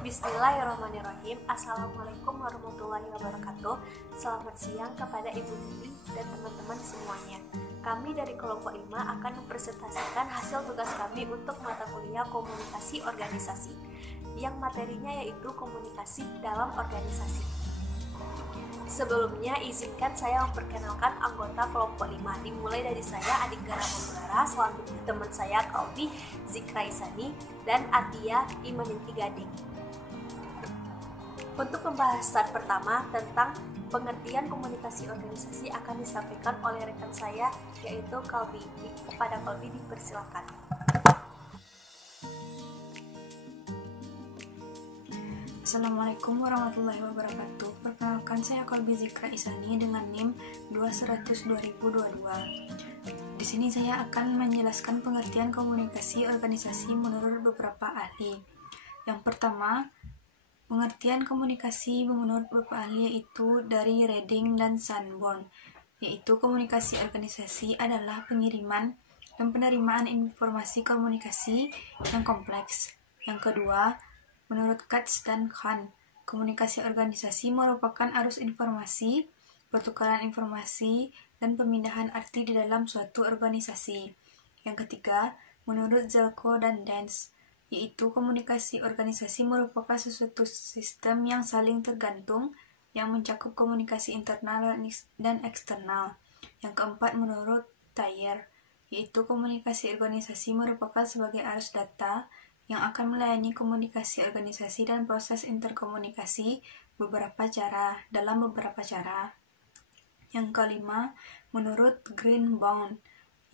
Bismillahirrahmanirrahim. Assalamualaikum warahmatullahi wabarakatuh. Selamat siang kepada Ibu Titi dan teman-teman semuanya. Kami dari kelompok 5 akan mempresentasikan hasil tugas kami untuk mata kuliah komunikasi organisasi, yang materinya yaitu komunikasi dalam organisasi. Sebelumnya, izinkan saya memperkenalkan anggota kelompok 5, dimulai dari saya, Adik Gara Mambara, selanjutnya teman saya, Kalbi Zikra Isani, dan Atia Imaninti Gading. Untuk pembahasan pertama tentang pengertian komunikasi organisasi akan disampaikan oleh rekan saya, yaitu Kalbi. Kepada Kalbi dipersilakan. Assalamualaikum warahmatullahi wabarakatuh. Perkenalkan, saya Kalbi Zikra Isani dengan NIM 200-2022. Di sini saya akan menjelaskan pengertian komunikasi organisasi menurut beberapa ahli. Yang pertama, pengertian komunikasi menurut beberapa ahli yaitu dari Reading dan Sanborn, yaitu komunikasi organisasi adalah pengiriman dan penerimaan informasi komunikasi yang kompleks. Yang kedua, menurut Katz dan Khan, komunikasi organisasi merupakan arus informasi, pertukaran informasi, dan pemindahan arti di dalam suatu organisasi. Yang ketiga, menurut Zelko dan Dance, yaitu komunikasi organisasi merupakan sesuatu sistem yang saling tergantung yang mencakup komunikasi internal dan eksternal. Yang keempat, menurut Thayer, yaitu komunikasi organisasi merupakan sebagai arus data yang akan melayani komunikasi organisasi dan proses interkomunikasi dalam beberapa cara. Yang kelima, menurut Greenbaum,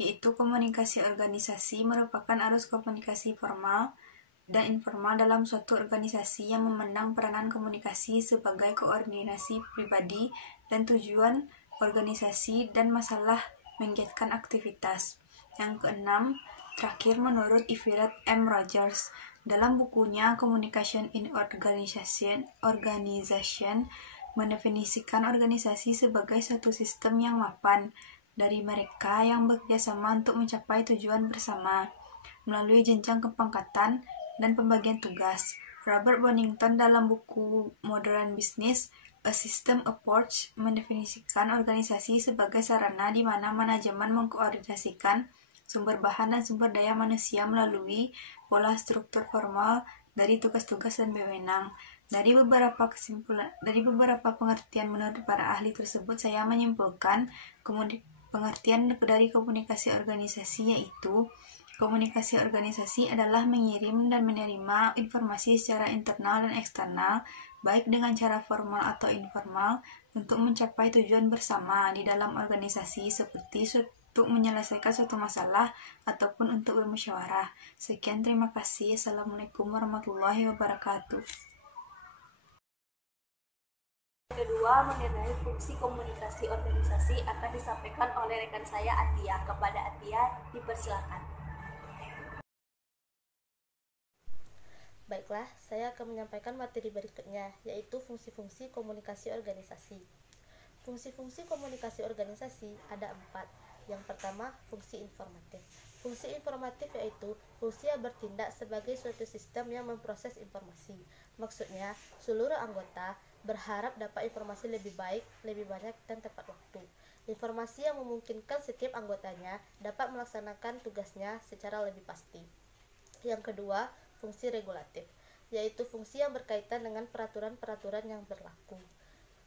yaitu komunikasi organisasi merupakan arus komunikasi formal dan informal dalam suatu organisasi yang memandang peranan komunikasi sebagai koordinasi pribadi dan tujuan organisasi dan masalah menggiatkan aktivitas. Yang keenam, terakhir menurut Everett M. Rogers, dalam bukunya Communication in Organization mendefinisikan organisasi sebagai suatu sistem yang mapan dari mereka yang bekerjasama untuk mencapai tujuan bersama melalui jenjang kepangkatan dan pembagian tugas. Robert Bonington dalam buku Modern Business, A System Approach mendefinisikan organisasi sebagai sarana di mana manajemen mengkoordinasikan sumber bahan dan sumber daya manusia melalui pola struktur formal dari tugas-tugas dan wewenang. Dari beberapa pengertian menurut para ahli tersebut, saya menyimpulkan pengertian dari komunikasi organisasi yaitu komunikasi organisasi adalah mengirim dan menerima informasi secara internal dan eksternal, baik dengan cara formal atau informal, untuk mencapai tujuan bersama di dalam organisasi seperti untuk menyelesaikan suatu masalah ataupun untuk bermusyawarah. Sekian, terima kasih. Assalamualaikum warahmatullahi wabarakatuh. Kedua, mengenai fungsi komunikasi organisasi akan disampaikan oleh rekan saya Atia. Kepada Atia dipersilakan. Baiklah, saya akan menyampaikan materi berikutnya, yaitu fungsi-fungsi komunikasi organisasi. Fungsi-fungsi komunikasi organisasi ada 4. Yang pertama, fungsi informatif. Fungsi informatif yaitu fungsi yang bertindak sebagai suatu sistem yang memproses informasi. Maksudnya, seluruh anggota berharap dapat informasi lebih baik, lebih banyak, dan tepat waktu. Informasi yang memungkinkan setiap anggotanya dapat melaksanakan tugasnya secara lebih pasti. Yang kedua, fungsi regulatif, yaitu fungsi yang berkaitan dengan peraturan-peraturan yang berlaku.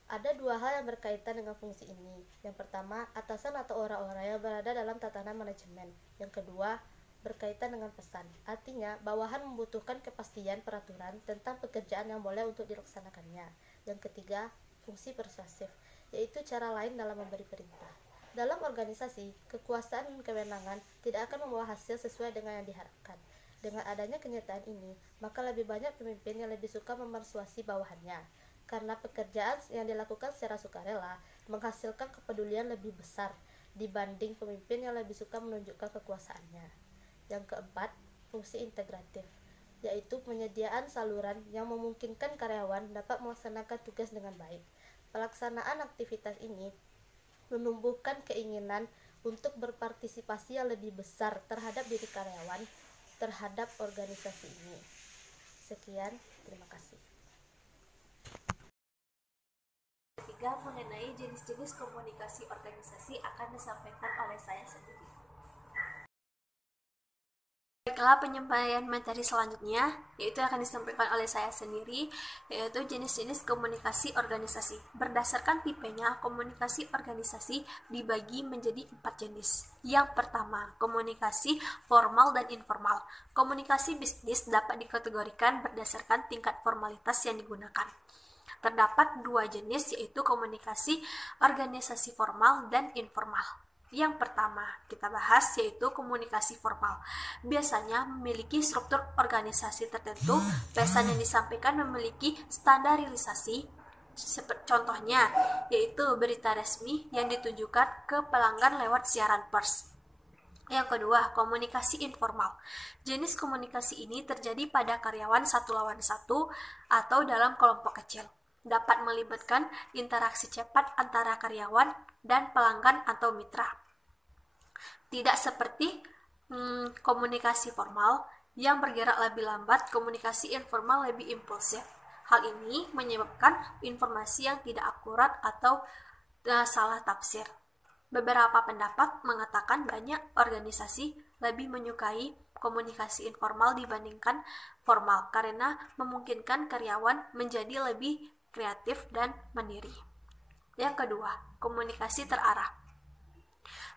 Ada 2 hal yang berkaitan dengan fungsi ini. Yang pertama, atasan atau orang-orang yang berada dalam tatanan manajemen. Yang kedua, berkaitan dengan pesan. Artinya, bawahan membutuhkan kepastian peraturan tentang pekerjaan yang boleh untuk dilaksanakannya. Yang ketiga, fungsi persuasif, yaitu cara lain dalam memberi perintah. Dalam organisasi, kekuasaan dan kewenangan tidak akan membawa hasil sesuai dengan yang diharapkan. Dengan adanya kenyataan ini, maka lebih banyak pemimpin yang lebih suka mempersuasi bawahannya, karena pekerjaan yang dilakukan secara sukarela menghasilkan kepedulian lebih besar dibanding pemimpin yang lebih suka menunjukkan kekuasaannya. Yang keempat, fungsi integratif, yaitu penyediaan saluran yang memungkinkan karyawan dapat melaksanakan tugas dengan baik. Pelaksanaan aktivitas ini menumbuhkan keinginan untuk berpartisipasi yang lebih besar terhadap diri karyawan terhadap organisasi ini. Sekian, terima kasih. Ketiga, mengenai jenis-jenis komunikasi organisasi akan disampaikan oleh saya sendiri. Baiklah, penyampaian materi selanjutnya yaitu akan disampaikan oleh saya sendiri, yaitu jenis-jenis komunikasi organisasi. Berdasarkan tipenya, komunikasi organisasi dibagi menjadi 4 jenis. Yang pertama, komunikasi formal dan informal. Komunikasi bisnis dapat dikategorikan berdasarkan tingkat formalitas yang digunakan. Terdapat 2 jenis, yaitu komunikasi organisasi formal dan informal. Yang pertama kita bahas yaitu komunikasi formal. Biasanya memiliki struktur organisasi tertentu, pesan yang disampaikan memiliki standarisasi. Contohnya yaitu berita resmi yang ditujukan ke pelanggan lewat siaran pers. Yang kedua, komunikasi informal. Jenis komunikasi ini terjadi pada karyawan 1 lawan 1 atau dalam kelompok kecil. Dapat melibatkan interaksi cepat antara karyawan dan pelanggan atau mitra. Tidak seperti komunikasi formal yang bergerak lebih lambat, komunikasi informal lebih impulsif. Hal ini menyebabkan informasi yang tidak akurat atau salah tafsir. Beberapa pendapat mengatakan banyak organisasi lebih menyukai komunikasi informal dibandingkan formal karena memungkinkan karyawan menjadi lebih kreatif dan mandiri. Yang kedua, komunikasi terarah.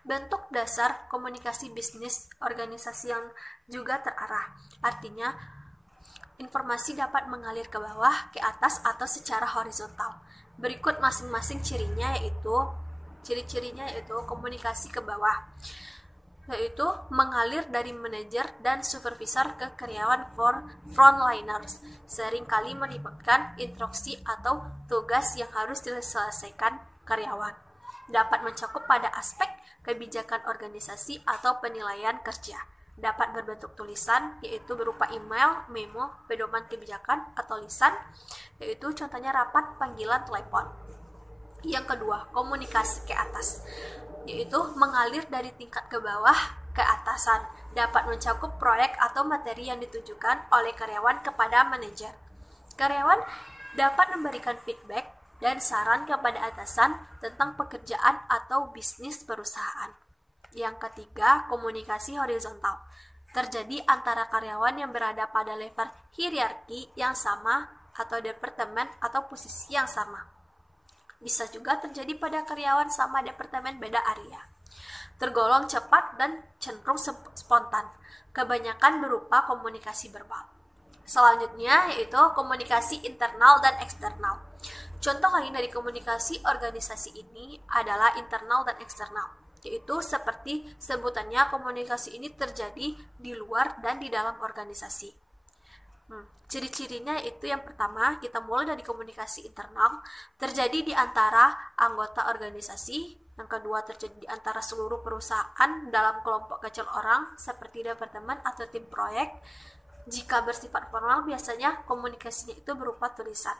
Bentuk dasar komunikasi bisnis organisasi yang juga terarah. Artinya, informasi dapat mengalir ke bawah, ke atas, atau secara horizontal. Berikut masing-masing cirinya yaitu komunikasi ke bawah, yaitu mengalir dari manajer dan supervisor ke karyawan frontliners, seringkali melibatkan instruksi atau tugas yang harus diselesaikan karyawan. Dapat mencakup pada aspek kebijakan organisasi atau penilaian kerja. Dapat berbentuk tulisan, yaitu berupa email, memo, pedoman kebijakan, atau lisan, yaitu contohnya rapat, panggilan, telepon. Yang kedua, komunikasi ke atas, yaitu mengalir dari tingkat ke bawah ke atasan, dapat mencakup proyek atau materi yang ditujukan oleh karyawan kepada manajer. Karyawan dapat memberikan feedback dan saran kepada atasan tentang pekerjaan atau bisnis perusahaan. Yang ketiga, komunikasi horizontal, terjadi antara karyawan yang berada pada level hierarki yang sama atau departemen atau posisi yang sama. Bisa juga terjadi pada karyawan sama departemen beda area. Tergolong cepat dan cenderung spontan. Kebanyakan berupa komunikasi verbal. Selanjutnya yaitu komunikasi internal dan eksternal. Contoh lain dari komunikasi organisasi ini adalah internal dan eksternal, yaitu seperti sebutannya komunikasi ini terjadi di luar dan di dalam organisasi. Ciri-cirinya itu yang pertama, kita mulai dari komunikasi internal, terjadi di antara anggota organisasi. Yang kedua, terjadi di antara seluruh perusahaan dalam kelompok kecil orang seperti departemen atau tim proyek. Jika bersifat formal, biasanya komunikasinya itu berupa tulisan.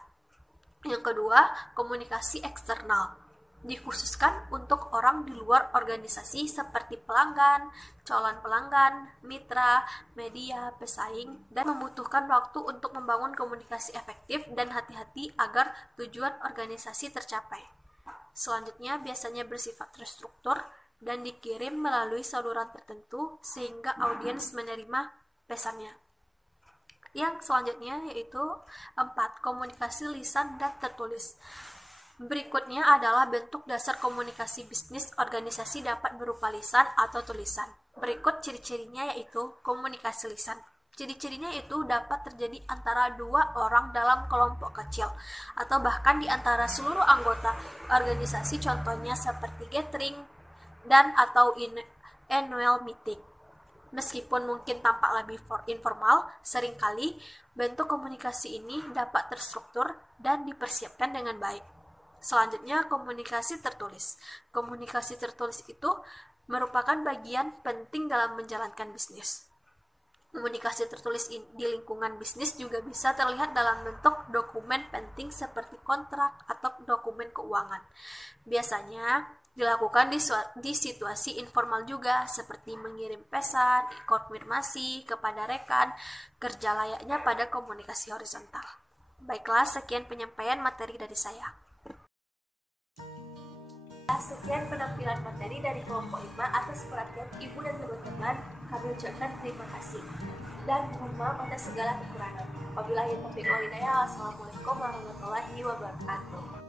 Yang kedua, komunikasi eksternal, dikhususkan untuk orang di luar organisasi seperti pelanggan, calon pelanggan, mitra, media, pesaing, dan membutuhkan waktu untuk membangun komunikasi efektif dan hati-hati agar tujuan organisasi tercapai. Selanjutnya, biasanya bersifat terstruktur dan dikirim melalui saluran tertentu sehingga audiens menerima pesannya. Yang selanjutnya yaitu 4. Komunikasi lisan dan tertulis. Berikutnya adalah bentuk dasar komunikasi bisnis organisasi dapat berupa lisan atau tulisan. Berikut ciri-cirinya yaitu komunikasi lisan. Ciri-cirinya itu dapat terjadi antara 2 orang dalam kelompok kecil atau bahkan di antara seluruh anggota organisasi, contohnya seperti gathering dan atau annual meeting. Meskipun mungkin tampak lebih informal, seringkali bentuk komunikasi ini dapat terstruktur dan dipersiapkan dengan baik. Selanjutnya, komunikasi tertulis. Komunikasi tertulis itu merupakan bagian penting dalam menjalankan bisnis. Komunikasi tertulis di lingkungan bisnis juga bisa terlihat dalam bentuk dokumen penting seperti kontrak atau dokumen keuangan. Biasanya, dilakukan di situasi informal juga, seperti mengirim pesan, konfirmasi kepada rekan kerja layaknya pada komunikasi horizontal. Baiklah, sekian penyampaian materi dari saya. Sekian penampilan materi dari kelompok 5. Atas perhatian ibu dan teman-teman, kami ucapkan terima kasih dan mohon maaf atas segala kekurangan. Wabillahi taufiq wal hidayah. Wassalamualaikum warahmatullahi wabarakatuh.